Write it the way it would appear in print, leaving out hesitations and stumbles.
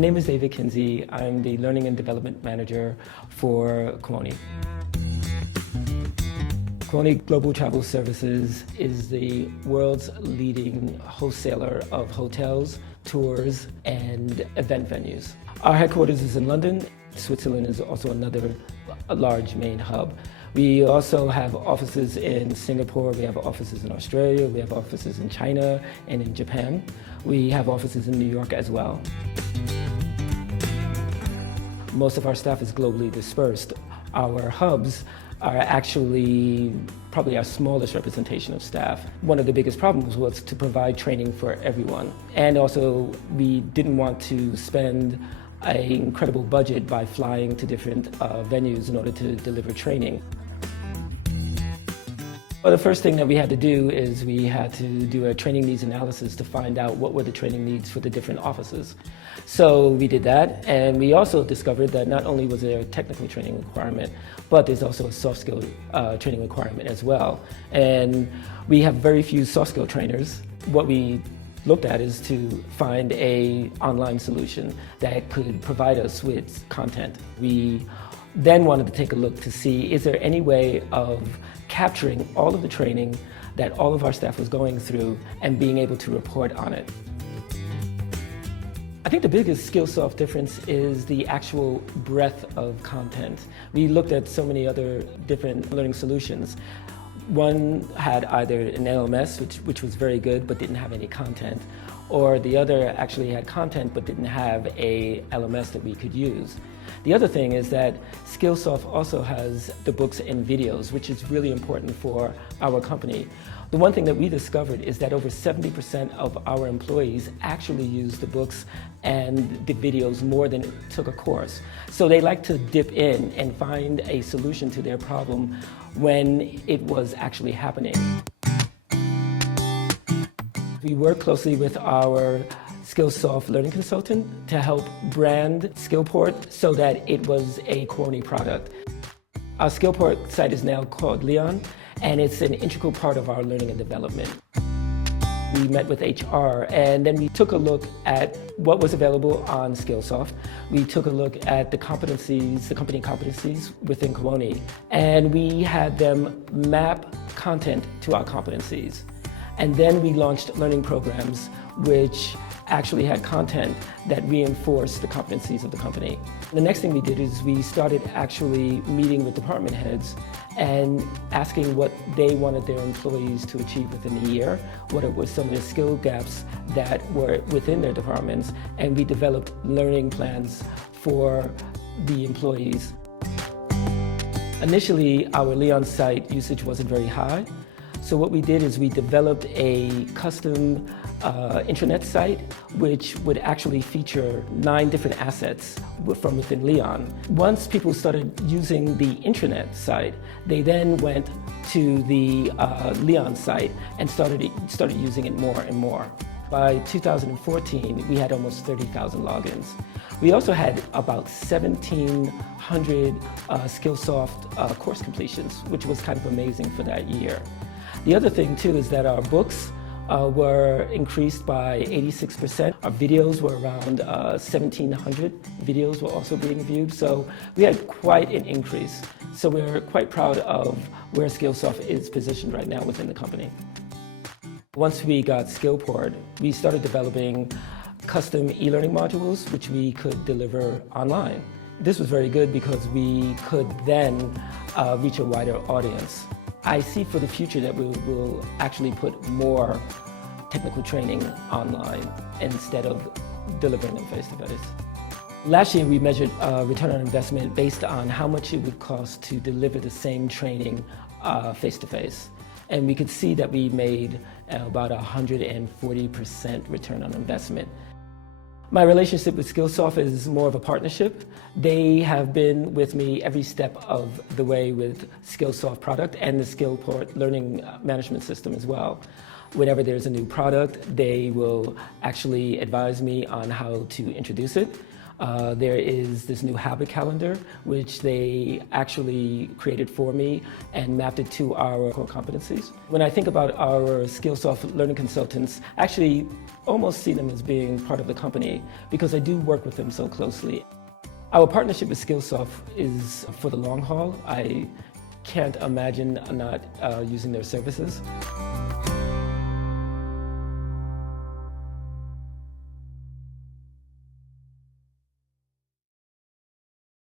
My name is David Kinsey. I'm the Learning and Development Manager for Kuoni. Kuoni Global Travel Services is the world's leading wholesaler of hotels, tours, and event venues. Our headquarters is in London. Switzerland is also another large main hub. We also have offices in Singapore, we have offices in Australia, we have offices in China and in Japan. We have offices in New York as well. Most of our staff is globally dispersed. Our hubs are actually probably our smallest representation of staff. One of the biggest problems was to provide training for everyone. And also, we didn't want to spend an incredible budget by flying to different venues in order to deliver training. Well, the first thing that we had to do is we had to do a training needs analysis to find out what were the training needs for the different offices. So we did that, and we also discovered that not only was there a technical training requirement, but there's also a soft skill training requirement as well. And we have very few soft skill trainers. What we looked at is to find an online solution that could provide us with content. We then wanted to take a look to see, is there any way of capturing all of the training that all of our staff was going through and being able to report on it. I think the biggest Skillsoft difference is the actual breadth of content. We looked at so many other different learning solutions. One had either an LMS, which was very good but didn't have any content, or the other actually had content but didn't have a LMS that we could use. The other thing is that Skillsoft also has the books and videos, which is really important for our company. The one thing that we discovered is that over 70% of our employees actually use the books and the videos more than took a course. So they like to dip in and find a solution to their problem when it was actually happening. We work closely with our Skillsoft learning consultant to help brand Skillport so that it was a Kuoni product. Our Skillport site is now called Leon, and it's an integral part of our learning and development. We met with HR, and then we took a look at what was available on Skillsoft. We took a look at the competencies, the company competencies within Kuoni, and we had them map content to our competencies. And then we launched learning programs which actually had content that reinforced the competencies of the company. The next thing we did is we started actually meeting with department heads and asking what they wanted their employees to achieve within a year, what were some of the skill gaps that were within their departments, and we developed learning plans for the employees. Initially, our Leon site usage wasn't very high, so what we did is we developed a custom intranet site which would actually feature 9 different assets from within Leon. Once people started using the intranet site, they then went to the Leon site and started using it more and more. By 2014, we had almost 30,000 logins. We also had about 1,700 Skillsoft course completions, which was kind of amazing for that year. The other thing too is that our books were increased by 86%. Our videos were around 1,700 videos were also being viewed, so we had quite an increase. So we're quite proud of where Skillsoft is positioned right now within the company. Once we got Skillport, we started developing custom e-learning modules which we could deliver online. This was very good because we could then reach a wider audience. I see for the future that we will actually put more technical training online instead of delivering them face-to-face. Last year we measured return on investment based on how much it would cost to deliver the same training face-to-face. And we could see that we made about 140% return on investment. My relationship with Skillsoft is more of a partnership. They have been with me every step of the way with Skillsoft product and the Skillport learning management system as well. Whenever there's a new product, they will actually advise me on how to introduce it. There is this new habit calendar, which they actually created for me and mapped it to our core competencies. When I think about our Skillsoft learning consultants, I actually almost see them as being part of the company because I do work with them so closely. Our partnership with Skillsoft is for the long haul. I can't imagine not using their services.